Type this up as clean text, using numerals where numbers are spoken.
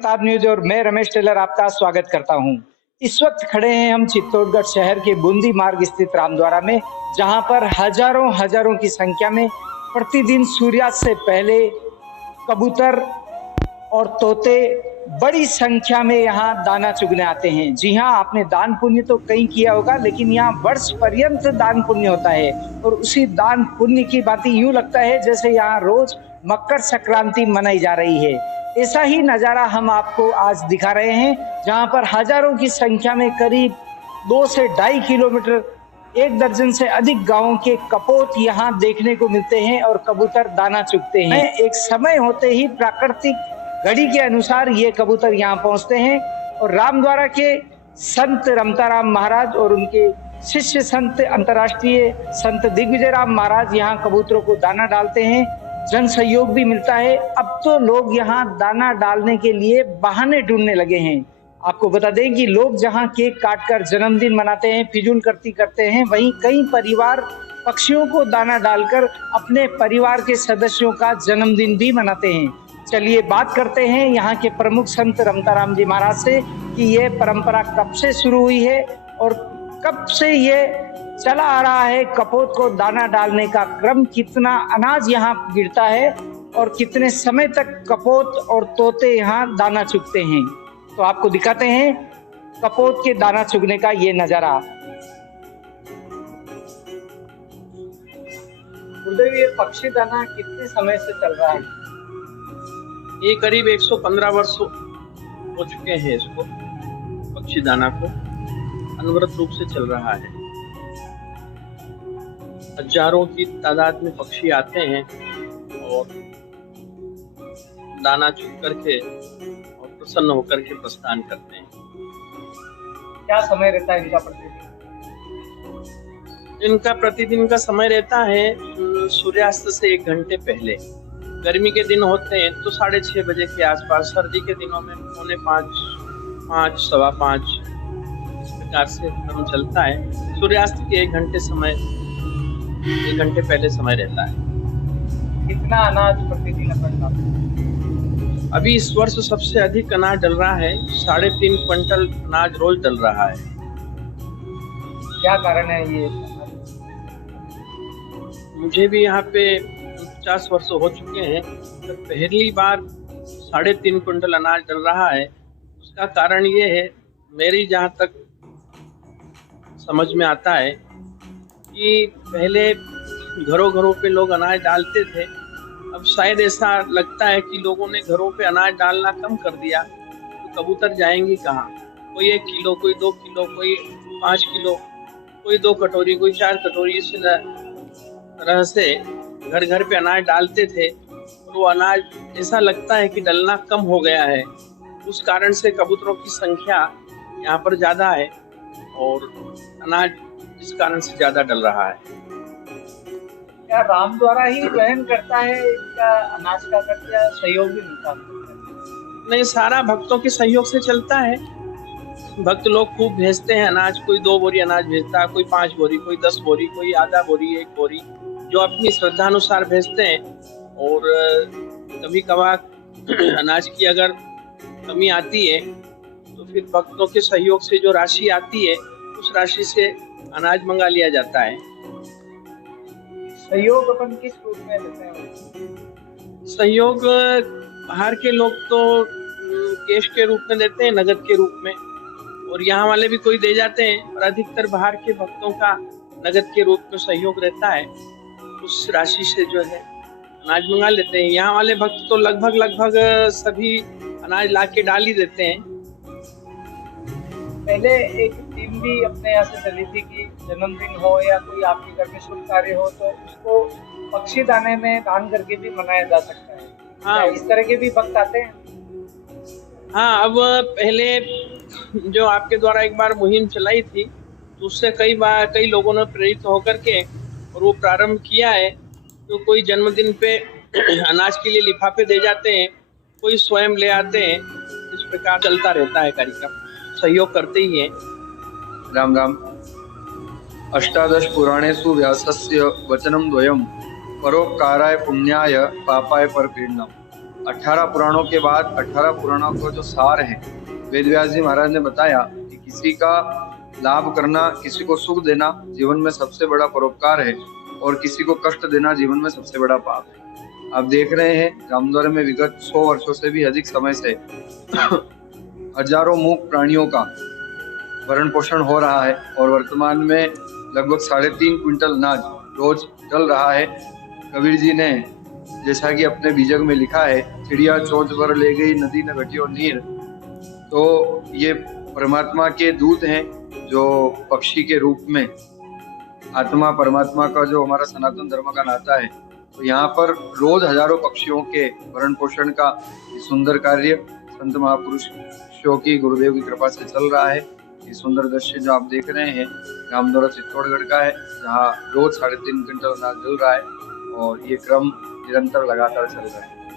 Pratap news और मैं Ramesh Taylor आपका स्वागत करता हूं। इस वक्त खड़े हैं हम चित्तौड़गढ़ शहर के बूंदी मार्ग स्थित रामद्वारा में, जहां पर हजारों की संख्या में प्रतिदिन सूर्यास्त से पहले कबूतर और तोते बड़ी संख्या में यहाँ दाना चुगने आते हैं। जी हाँ, आपने दान पुण्य तो कहीं किया होगा, लेकिन यहाँ वर्ष पर्यंत दान पुण्य होता है और उसी दान पुण्य की बातें यूं लगता है जैसे यहाँ रोज मकर संक्रांति मनाई जा रही है। ऐसा ही नजारा हम आपको आज दिखा रहे हैं, जहां पर हजारों की संख्या में करीब 2 से 2.5 किलोमीटर 1 दर्जन से अधिक गांवों के कपोत यहाँ देखने को मिलते हैं और कबूतर दाना चुगते हैं। एक समय होते ही प्राकृतिक घड़ी के अनुसार ये कबूतर यहाँ पहुंचते हैं और रामद्वारा के संत रमताराम महाराज और उनके शिष्य संत अंतर्राष्ट्रीय संत दिग्विजय राम महाराज यहाँ कबूतरों को दाना डालते हैं। जन सहयोग भी मिलता है। अब तो लोग यहाँ दाना डालने के लिए बहाने ढूंढने लगे हैं। आपको बता दें कि लोग जहाँ केक काटकर जन्मदिन मनाते हैं, फिजूल करती करते हैं, वहीं कई परिवार पक्षियों को दाना डालकर अपने परिवार के सदस्यों का जन्मदिन भी मनाते हैं। चलिए बात करते हैं यहाँ के प्रमुख संत रमताराम जी महाराज से कि ये परंपरा कब से शुरू हुई है और कब से ये चला आ रहा है। कपोत को दाना डालने का क्रम, कितना अनाज यहाँ गिरता है और कितने समय तक कपोत और तोते यहाँ दाना चुगते हैं। तो आपको दिखाते हैं कपोत के दाना चुगने का ये नजारा। गुरुदेव, ये पक्षी दाना कितने समय से चल रहा है? ये करीब 115 वर्ष हो चुके हैं। इसको पक्षी दाना को अनवरत रूप से चल रहा है। हजारों की तादाद में पक्षी आते हैं और दाना चुग करके और प्रसन्न होकर के प्रस्थान करते हैं। क्या समय रहता है इनका प्रतिदिन? इनका प्रतिदिन का समय रहता है सूर्यास्त से 1 घंटे पहले। गर्मी के दिन होते हैं तो 6:30 बजे के आसपास, सर्दी के दिनों में 4:45, 5:15 इस प्रकार से क्रम चलता है। सूर्यास्त के 1 घंटे पहले समय रहता है। कितना अनाज प्रतिदिन अपन डालते हैं? अभी इस वर्ष सबसे अधिक अनाज डल रहा है। 3.5 क्विंटल अनाज रोज डल रहा है। क्या कारण है ये? मुझे भी यहाँ पे 50 वर्ष हो चुके हैं, तो पहली बार 3.5 क्विंटल अनाज डल रहा है। उसका कारण ये है, मेरी जहाँ तक समझ में आता है कि पहले घरों पे लोग अनाज डालते थे। अब शायद ऐसा लगता है कि लोगों ने घरों पे अनाज डालना कम कर दिया, तो कबूतर जाएंगे कहाँ? कोई 1 किलो, कोई 2 किलो, कोई 5 किलो, कोई 2 कटोरी, कोई 4 कटोरी, इस तरह से घर पे अनाज डालते थे और वो अनाज ऐसा लगता है कि डलना कम हो गया है। उस कारण से कबूतरों की संख्या यहाँ पर ज्यादा है और अनाज इस कारण से ज्यादा डल रहा है। क्या रामद्वारा ही वहन करता है इनका अनाज का खर्च या सहयोग भी मिलता है? नहीं, सारा भक्तों के सहयोग से चलता है। भक्त लोग खूब भेजते हैं अनाज। कोई 2 बोरी अनाज भेजता है, कोई 5 बोरी, कोई 10 बोरी, कोई आधा बोरी, 1 बोरी, जो अपनी श्रद्धा अनुसार भेजते हैं। और कभी कभार अनाज की अगर कमी आती है तो फिर भक्तों के सहयोग से जो राशि आती है उस राशि से अनाज मंगा लिया जाता है। सहयोग अपन किस रूप में देते हैं? सहयोग बाहर के लोग तो कैश के रूप में देते हैं, नगद के रूप में, और यहाँ वाले भी कोई दे जाते हैं, और अधिकतर बाहर के भक्तों का नगद के रूप में सहयोग रहता है। उस राशि से जो है अनाज मंगा लेते हैं। यहाँ वाले भक्त तो लगभग सभी अनाज ला के डाल ही देते हैं। पहले एक टीम भी अपने यहाँ से चली थी कि जन्मदिन हो या कोई आपके घर में शुभ कार्य हो तो उसको पक्षी दाने में दान करके भी मनाया जा सकता है। हाँ, इस तरह के भी भक्त आते हैं। हाँ, अब पहले जो आपके द्वारा एक बार मुहिम चलाई थी तो उससे कई लोगों ने प्रेरित होकर के और वो प्रारंभ किया है। तो कोई जन्मदिन पे अनाज के लिए लिफाफे दे जाते हैं, कोई स्वयं ले आते हैं। इस प्रकार चलता रहता है कार्यक्रम, सहयोग करते ही हैं। राम राम। 18 पुराणेषु व्यासस्य वचनं द्वयं, परोपकाराय पुण्याय पापाय परपीडनम्। 18 पुराणों के बाद 18 पुराणों का जो सार है, वेद व्यास जी महाराज ने बताया कि किसी का लाभ करना, किसी को सुख देना जीवन में सबसे बड़ा परोपकार है और किसी को कष्ट देना जीवन में सबसे बड़ा पाप है। आप देख रहे हैं रामद्वार में विगत 100 वर्षों से भी अधिक समय से हजारों मूक प्राणियों का भरण पोषण हो रहा है और वर्तमान में लगभग 3.5 क्विंटल अनाज रोज चल रहा है। कबीर जी ने जैसा कि अपने बीजक में लिखा है, चिड़िया चोंच भर ले गई नदी न घटियो नीर। तो ये परमात्मा के दूत हैं जो पक्षी के रूप में आत्मा परमात्मा का जो हमारा सनातन धर्म का नाता है, तो यहाँ पर रोज हजारों पक्षियों के भरण पोषण का सुंदर कार्य संत महापुरुषों की, गुरुदेव की कृपा से चल रहा है। ये सुंदर दृश्य जो आप देख रहे हैं रामद्वारा चित्तौड़गढ़ का है, जहाँ रोज 3.5 क्विंटल अनाज मिल रहा है और ये क्रम निरंतर लगातार चल रहा है।